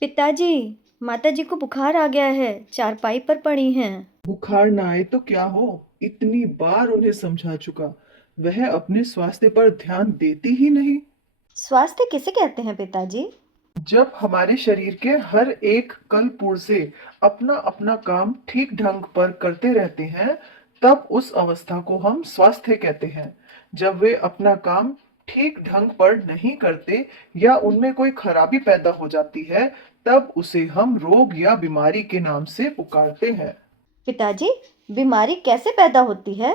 पिताजी, माताजी को बुखार आ गया है, चारपाई पर पड़ी हैं। बुखार ना आए तो क्या हो। इतनी बार उन्हें समझा चुका, वह अपने स्वास्थ्य पर ध्यान देती ही नहीं। स्वास्थ्य किसे कहते हैं पिताजी? जब हमारे शरीर के हर एक कल पुर्जे अपना अपना काम ठीक ढंग पर करते रहते हैं, तब उस अवस्था को हम स्वास्थ्य कहते हैं। जब वे अपना काम ठीक ढंग पर नहीं करते या उनमें कोई खराबी पैदा हो जाती है, तब उसे हम रोग या बीमारी के नाम से पुकारते हैं। पिताजी, बीमारी कैसे पैदा होती है?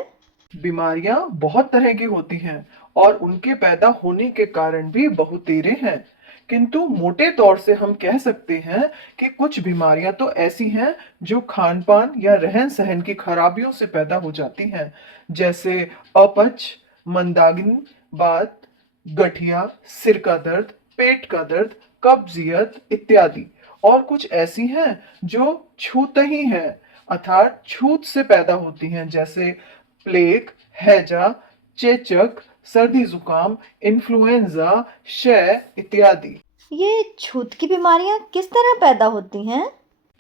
बीमारियां बहुत तरह की होती हैं और उनके पैदा होने के कारण भी बहुतेरे हैं। किंतु मोटे तौर से हम कह सकते हैं कि कुछ बीमारियां तो ऐसी हैं जो खान पान या रहन सहन की खराबियों से पैदा हो जाती हैं, जैसे अपच, मंदाग्नि, बात, गठिया, सिर का दर्द, पेट का दर्द, कब्जियत इत्यादि। और कुछ ऐसी हैं जो छूत ही हैं, अर्थात छूत से पैदा होती हैं, जैसे प्लेग, हैजा, चेचक, सर्दी जुकाम, इन्फ्लुएंजा, क्षय इत्यादि। ये छूत की बीमारियां किस तरह पैदा होती हैं?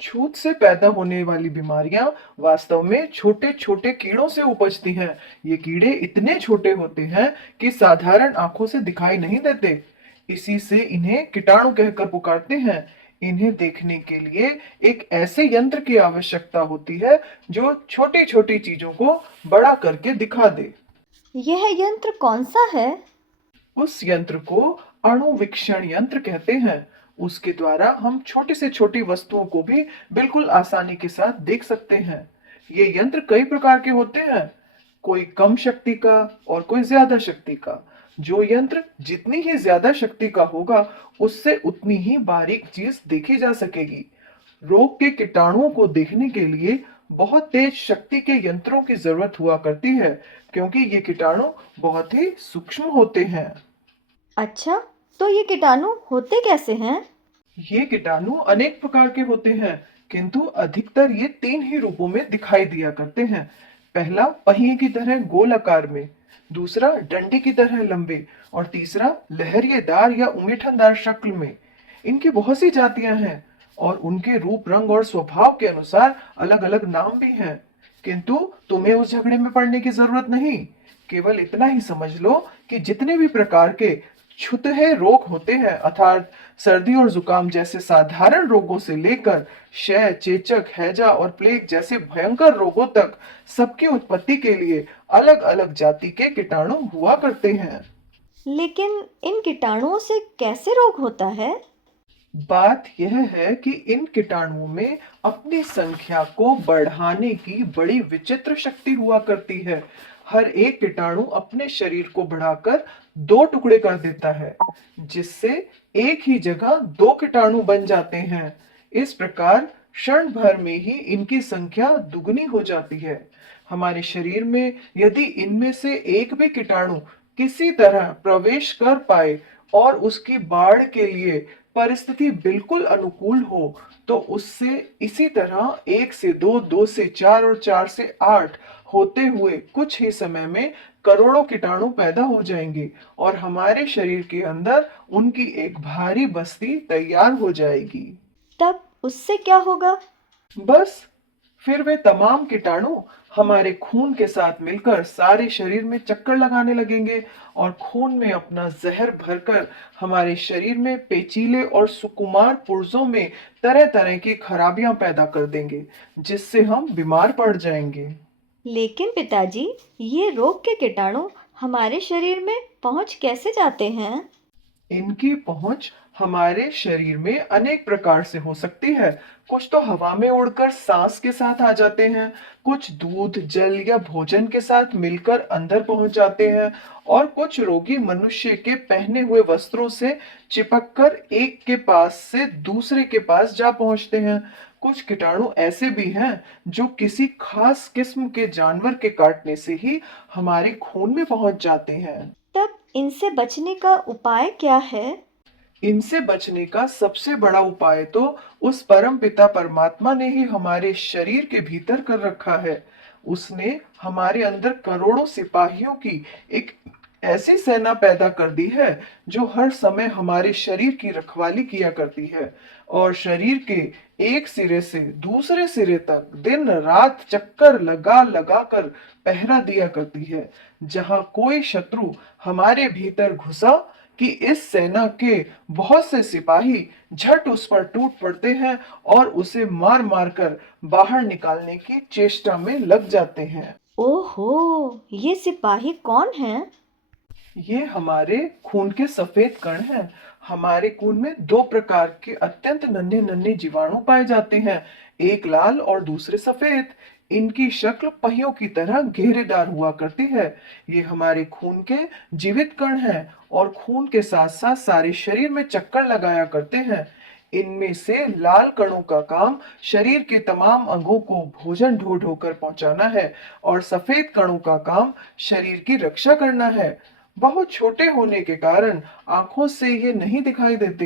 छूत से पैदा होने वाली बीमारियां वास्तव में छोटे छोटे कीड़ों से उपजती हैं। ये कीड़े इतने छोटे होते हैं कि साधारण आंखों से दिखाई नहीं देते। इसी से इन्हें कीटाणु कहकर पुकारते हैं। इन्हें देखने के लिए एक ऐसे यंत्र की आवश्यकता होती है जो छोटी छोटी चीजों को बड़ा करके दिखा दे। यह यंत्र कौन सा है? उस यंत्र को अणुवीक्षण यंत्र कहते हैं। उसके द्वारा हम छोटी से छोटी वस्तुओं को भी बिल्कुल आसानी के साथ देख सकते हैं। ये यंत्र कई प्रकार के होते हैं, कोई कम शक्ति का और कोई ज्यादा शक्ति का। जो यंत्र जितनी ही ज्यादा शक्ति का होगा, उससे उतनी ही बारीक चीज देखी जा सकेगी। रोग के कीटाणुओं को देखने के लिए बहुत तेज शक्ति के यंत्रों की जरूरत हुआ करती है, क्योंकि ये कीटाणु बहुत ही सूक्ष्म होते हैं। अच्छा, तो ये कीटाणु होते कैसे हैं? ये कीटाणु अनेक प्रकार के होते हैं, किंतु अधिकतर ये तीन ही रूपों में दिखाई दिया करते हैं। पहला पहिए की तरह गोल आकार में, दूसरा डंडे की तरह लंबे, और तीसरा लहरिएदार या उंगीठनदार शक्ल में। इनकी बहुत सी जातियां हैं और उनके रूप रंग और स्वभाव के अनुसार अलग अलग नाम भी हैं। किंतु तुम्हें उस झगड़े में पड़ने की जरूरत नहीं। केवल इतना ही समझ लो कि जितने भी प्रकार के छुतहे रोग होते हैं, अर्थात सर्दी और जुकाम जैसे साधारण रोगों से लेकर क्षय, चेचक, हैजा और प्लेग जैसे भयंकर रोगों तक, सबकी उत्पत्ति के लिए अलग अलग जाति के कीटाणु हुआ करते हैं। लेकिन इन कीटाणुओं से कैसे रोग होता है? बात यह है कि इन कीटाणुओं में अपनी संख्या को बढ़ाने की बड़ी विचित्र शक्ति हुआ करती है। हर एक कीटाणु अपने शरीर को बढ़ाकर दो टुकड़े कर देता है, जिससे एक ही जगह दो कीटाणु बन जाते हैं। इस प्रकार क्षण भर में ही इनकी संख्या दुगनी हो जाती है। हमारे शरीर में यदि इनमें से एक भी कीटाणु किसी तरह प्रवेश कर पाए और उसकी बाढ़ के लिए परिस्थिति बिल्कुल अनुकूल हो, तो उससे इसी तरह एक से दो, दो से चार और चार से आठ होते हुए कुछ ही समय में करोड़ों कीटाणु पैदा हो जाएंगे और हमारे शरीर के अंदर उनकी एक भारी बस्ती तैयार हो जाएगी। तब उससे क्या होगा? बस फिर वे तमाम कीटाणु हमारे खून के साथ मिलकर सारे शरीर में चक्कर लगाने लगेंगे और खून में अपना जहर भरकर हमारे शरीर में पेचीले और सुकुमार पुर्जों में तरह तरह की खराबियां पैदा कर देंगे, जिससे हम बीमार पड़ जाएंगे। लेकिन पिताजी, ये रोग के कीटाणु हमारे शरीर में पहुंच कैसे जाते हैं? इनकी पहुंच हमारे शरीर में अनेक प्रकार से हो सकती है। कुछ तो हवा में उड़कर सांस के साथ आ जाते हैं, कुछ दूध, जल या भोजन के साथ मिलकर अंदर पहुंच जाते हैं, और कुछ रोगी मनुष्य के पहने हुए वस्त्रों से चिपककर एक के पास से दूसरे के पास जा पहुंचते हैं। कुछ कीटाणु ऐसे भी हैं जो किसी खास किस्म के जानवर के काटने से ही हमारे खून में पहुंच जाते हैं। तब इनसे बचने का उपाय क्या है? इनसे बचने का सबसे बड़ा उपाय तो उस परम पिता परमात्मा ने ही हमारे शरीर के भीतर कर रखा है। उसने हमारे अंदर करोड़ों सिपाहियों की एक ऐसी सेना पैदा कर दी है जो हर समय हमारे शरीर की रखवाली किया करती है और शरीर के एक सिरे से दूसरे सिरे तक दिन रात चक्कर लगा लगा कर पहरा दिया करती है। जहां कोई शत्रु हमारे भीतर घुसा कि इस सेना के बहुत से सिपाही झट उस पर टूट पड़ते हैं और उसे मार मार कर बाहर निकालने की चेष्टा में लग जाते हैं। ओहो, ये सिपाही कौन हैं? ये हमारे खून के सफेद कण हैं। हमारे खून में दो प्रकार के अत्यंत नन्हे नन्हे जीवाणु पाए जाते हैं, एक लाल और दूसरे सफेद। इनकी शक्ल पहियों की तरह घेरेदार हुआ करती है। ये हमारे खून के जीवित कण हैं और खून के साथ साथ सारे शरीर में चक्कर लगाया करते हैं। इनमें से लाल कणों का काम शरीर के तमाम अंगों को भोजन ढो ढो कर पहुंचाना है और सफेद कणों का काम शरीर की रक्षा करना है। बहुत छोटे होने के कारण आंखों से ये नहीं दिखाई देते,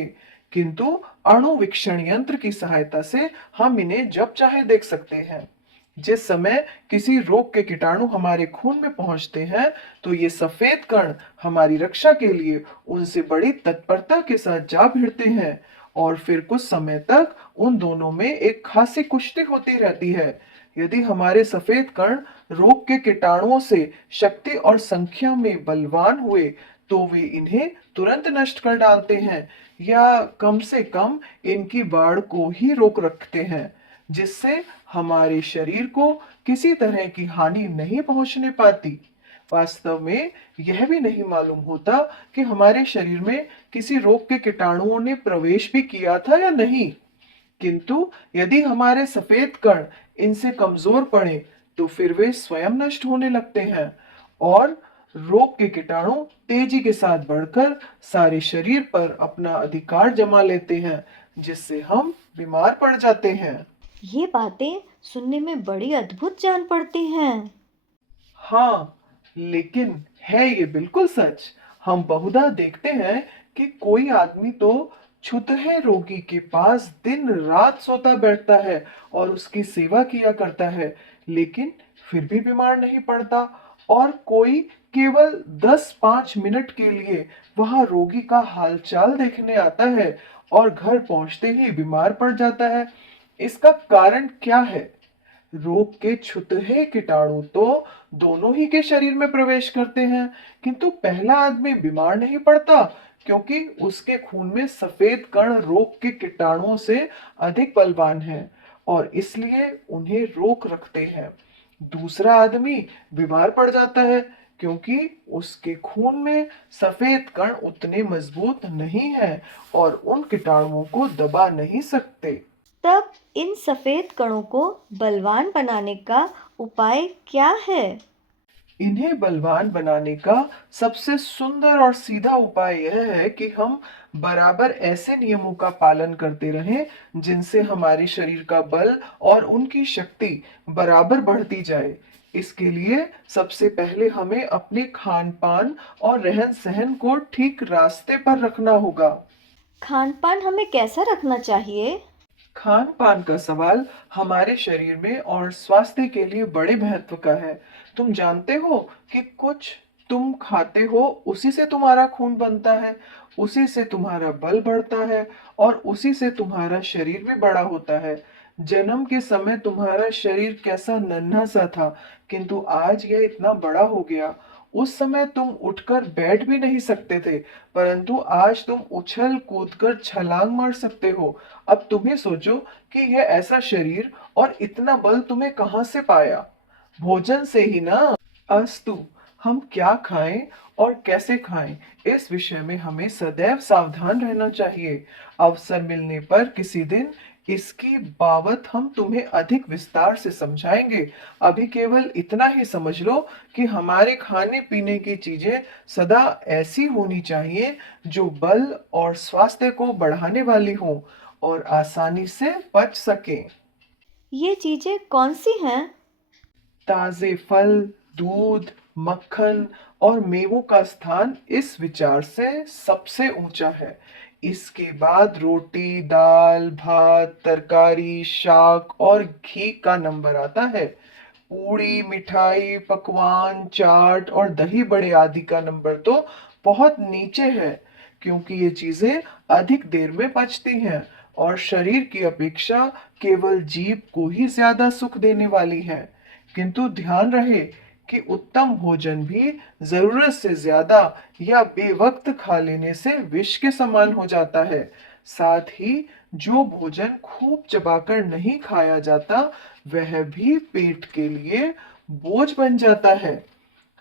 किंतु अणुवीक्षण यंत्र की सहायता से हम इन्हें जब चाहे देख सकते हैं। जिस समय किसी रोग के कीटाणु हमारे खून में पहुंचते हैं, तो ये सफेद कण हमारी रक्षा के लिए उनसे बड़ी तत्परता के साथ जा भिड़ते हैं और फिर कुछ समय तक उन दोनों में एक खासी कुश्ती होती रहती है। यदि हमारे सफेद कण रोग के कीटाणुओं से शक्ति और संख्या में बलवान हुए, तो वे इन्हें तुरंत नष्ट कर डालते हैं या कम से कम इनकी बाढ़ को ही रोक रखते हैं, जिससे हमारे शरीर को किसी तरह की हानि नहीं पहुंचने पाती। वास्तव में यह भी नहीं मालूम होता कि हमारे शरीर में किसी रोग के कीटाणुओं ने प्रवेश भी किया था या नहीं। किंतु यदि हमारे सफेद कण इनसे कमजोर पड़े, तो फिर वे स्वयं नष्ट होने लगते हैं और रोग के कीटाणु तेजी के साथ बढ़कर सारे शरीर पर अपना अधिकार जमा लेते हैं, जिससे हम बीमार पड़ जाते हैं। ये बातें सुनने में बड़ी अद्भुत जान पड़ती हैं। हाँ, लेकिन है ये बिल्कुल सच। हम बहुधा देखते हैं कि कोई आदमी तो छुतहे रोगी के पास दिन रात सोता बैठता है और उसकी सेवा किया करता है, लेकिन फिर भी बीमार नहीं पड़ता। और कोई केवल 10-5 मिनट के लिए वहां रोगी का हालचाल देखने आता है और घर पहुंचते ही बीमार पड़ जाता है। इसका कारण क्या है? रोग के छुतहे कीटाणु तो दोनों ही के शरीर में प्रवेश करते हैं, किंतु पहला आदमी बीमार नहीं पड़ता क्योंकि उसके खून में सफेद कण रोग के कीटाणुओं से अधिक बलवान हैं और इसलिए उन्हें रोक रखते हैं। दूसरा आदमी बीमार पड़ जाता है क्योंकि उसके खून में सफेद कण उतने मजबूत नहीं हैं और उन कीटाणुओं को दबा नहीं सकते। तब इन सफेद कणों को बलवान बनाने का उपाय क्या है? इन्हें बलवान बनाने का सबसे सुंदर और सीधा उपाय यह है कि हम बराबर ऐसे नियमों का पालन करते रहें जिनसे हमारे शरीर का बल और उनकी शक्ति बराबर बढ़ती जाए। इसके लिए सबसे पहले हमें अपने खान पान और रहन सहन को ठीक रास्ते पर रखना होगा। खान पान हमें कैसा रखना चाहिए? खान पान का सवाल हमारे शरीर में और स्वास्थ्य के लिए बड़े महत्व का है। तुम जानते हो कि कुछ तुम खाते हो उसी से तुम्हारा खून बनता है, उसी से तुम्हारा बल बढ़ता है और उसी से तुम्हारा शरीर भी बड़ा होता है। जन्म के समय तुम्हारा शरीर कैसा नन्हा सा था, किंतु आज यह इतना बड़ा हो गया। उस समय तुम उठकर बैठ भी नहीं सकते थे, परंतु आज तुम उछल कूदकर छलांग मार सकते हो। अब तुम्हें सोचो कि यह ऐसा शरीर और इतना बल तुम्हें कहां से पाया? भोजन से ही ना। अस्तु, हम क्या खाएं और कैसे खाएं, इस विषय में हमें सदैव सावधान रहना चाहिए। अवसर मिलने पर किसी दिन इसकी बाबत हम तुम्हें अधिक विस्तार से समझाएंगे। अभी केवल इतना ही समझ लो कि हमारे खाने पीने की चीजें सदा ऐसी होनी चाहिए जो बल और स्वास्थ्य को बढ़ाने वाली हो और आसानी से पच सके। ये चीजें कौन सी हैं? ताजे फल, दूध, मक्खन और मेवों का स्थान इस विचार से सबसे ऊंचा है। इसके बाद रोटी, दाल, भात, तरकारी, शाक और घी का नंबर आता है। पूड़ी, मिठाई, पकवान, चाट और दही बड़े आदि का नंबर तो बहुत नीचे है, क्योंकि ये चीजें अधिक देर में पचती हैं और शरीर की अपेक्षा केवल जीभ को ही ज्यादा सुख देने वाली हैं। किंतु ध्यान रहे कि उत्तम भोजन भी जरूरत से ज्यादा या बेवक्त खा लेने से विष के समान हो जाता है। साथ ही जो भोजन खूब चबाकर नहीं खाया जाता, वह भी पेट के लिए बोझ बन जाता है।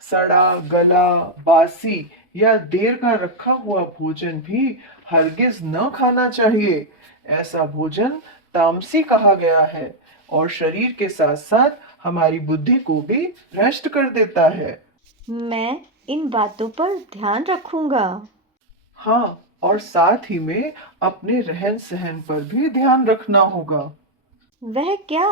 सड़ा गला, बासी या देर का रखा हुआ भोजन भी हरगिज न खाना चाहिए। ऐसा भोजन तामसी कहा गया है और शरीर के साथ साथ हमारी बुद्धि को भी भ्रष्ट कर देता है। मैं इन बातों पर ध्यान रखूंगा। हाँ, और साथ ही में अपने रहन सहन पर भी ध्यान रखना होगा। वह क्या?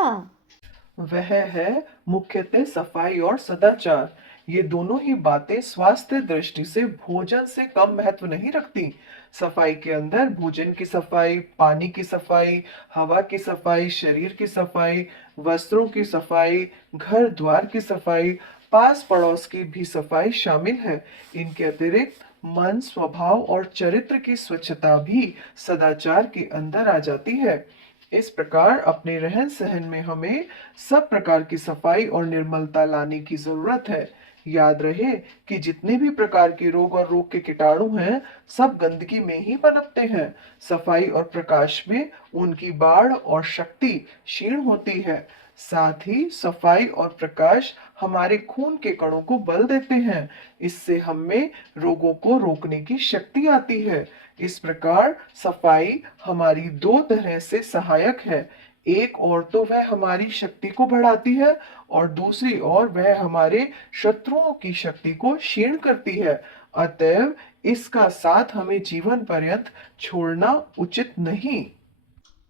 वह है मुख्यतः सफाई और सदाचार। ये दोनों ही बातें स्वास्थ्य दृष्टि से भोजन से कम महत्व नहीं रखती। सफाई के अंदर भोजन की सफाई, पानी की सफाई, हवा की सफाई, शरीर की सफाई, वस्त्रों की सफाई, घर द्वार की सफाई, पास पड़ोस की भी सफाई शामिल है। इनके अतिरिक्त मन, स्वभाव और चरित्र की स्वच्छता भी सदाचार के अंदर आ जाती है। इस प्रकार अपने रहन सहन में हमें सब प्रकार की सफाई और निर्मलता लाने की जरूरत है। याद रहे कि जितने भी प्रकार के रोग और रोग के कीटाणु हैं, सब गंदगी में ही पनपते हैं। सफाई और प्रकाश में उनकी बाढ़ और शक्ति क्षीण होती है। साथ ही सफाई और प्रकाश हमारे खून के कणों को बल देते हैं। इससे हम में रोगों को रोकने की शक्ति आती है। इस प्रकार सफाई हमारी दो तरह से सहायक है। एक ओर तो वह हमारी शक्ति को बढ़ाती है और दूसरी ओर वह हमारे शत्रुओं की शक्ति को क्षीण करती है। अतएव इसका साथ हमें जीवन पर्यंत छोड़ना उचित नहीं।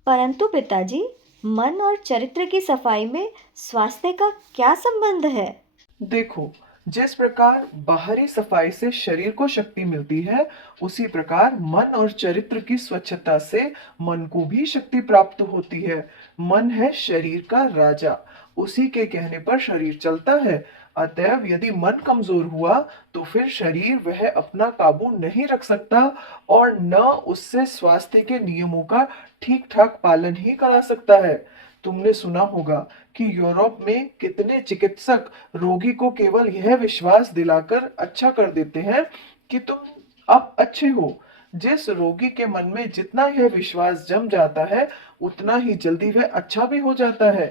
परंतु पिताजी, मन और चरित्र की सफाई में स्वास्थ्य का क्या संबंध है? देखो, जिस प्रकार बाहरी सफाई से शरीर को शक्ति मिलती है, उसी प्रकार मन और चरित्र की स्वच्छता से मन को भी शक्ति प्राप्त होती है। मन है शरीर का राजा, उसी के कहने पर शरीर चलता है। अतएव यदि मन कमजोर हुआ तो फिर शरीर वह अपना काबू नहीं रख सकता और न उससे स्वास्थ्य के नियमों का ठीक ठाक पालन ही करा सकता है। तुमने सुना होगा कि यूरोप में कितने चिकित्सक रोगी को केवल यह विश्वास दिलाकर अच्छा कर देते हैं कि तुम अब अच्छे हो। जिस रोगी के मन में जितना यह विश्वास जम जाता है, उतना ही जल्दी वह अच्छा भी हो जाता है।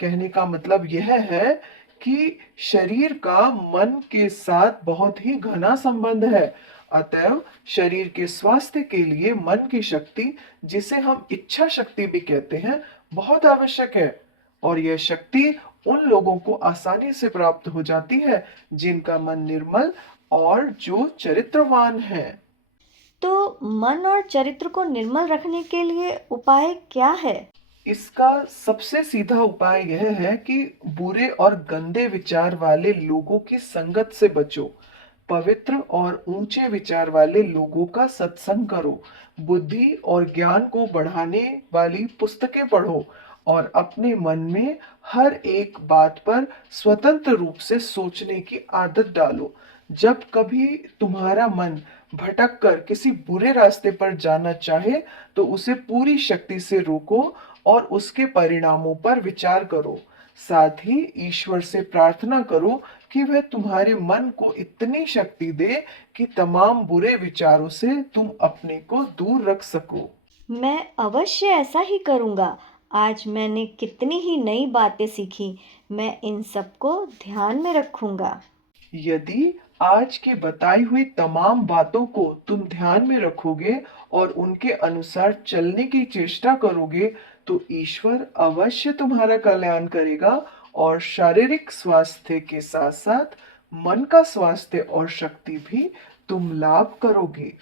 कहने का मतलब यह है कि शरीर का मन के साथ बहुत ही घना संबंध है। अतएव शरीर के स्वास्थ्य के लिए मन की शक्ति, जिसे हम इच्छा शक्ति भी कहते हैं, बहुत आवश्यक है। और यह शक्ति उन लोगों को आसानी से प्राप्त हो जाती है जिनका मन निर्मल और जो चरित्रवान है। तो मन और चरित्र को निर्मल रखने के लिए उपाय क्या है? इसका सबसे सीधा उपाय यह है कि बुरे और गंदे विचार वाले लोगों की संगत से बचो। पवित्र और ऊंचे विचार वाले लोगों का सत्संग करो। बुद्धि और ज्ञान को बढ़ाने वाली पुस्तकें पढ़ो और अपने मन में हर एक बात पर स्वतंत्र रूप से सोचने की आदत डालो। जब कभी तुम्हारा मन भटक कर किसी बुरे रास्ते पर जाना चाहे, तो उसे पूरी शक्ति से रोको और उसके परिणामों पर विचार करो। साथ ही ईश्वर से प्रार्थना करो कि वह तुम्हारे मन को इतनी शक्ति दे कि तमाम बुरे विचारों से तुम अपने को दूर रख सको। मैं अवश्य ऐसा ही करूंगा। आज मैंने कितनी ही नई बातें सीखी। मैं इन सबको ध्यान में रखूंगा। यदि आज की बताई हुई तमाम बातों को तुम ध्यान में रखोगे और उनके अनुसार चलने की चेष्टा करोगे, तो ईश्वर अवश्य तुम्हारा कल्याण करेगा और शारीरिक स्वास्थ्य के साथ साथ मन का स्वास्थ्य और शक्ति भी तुम लाभ करोगे।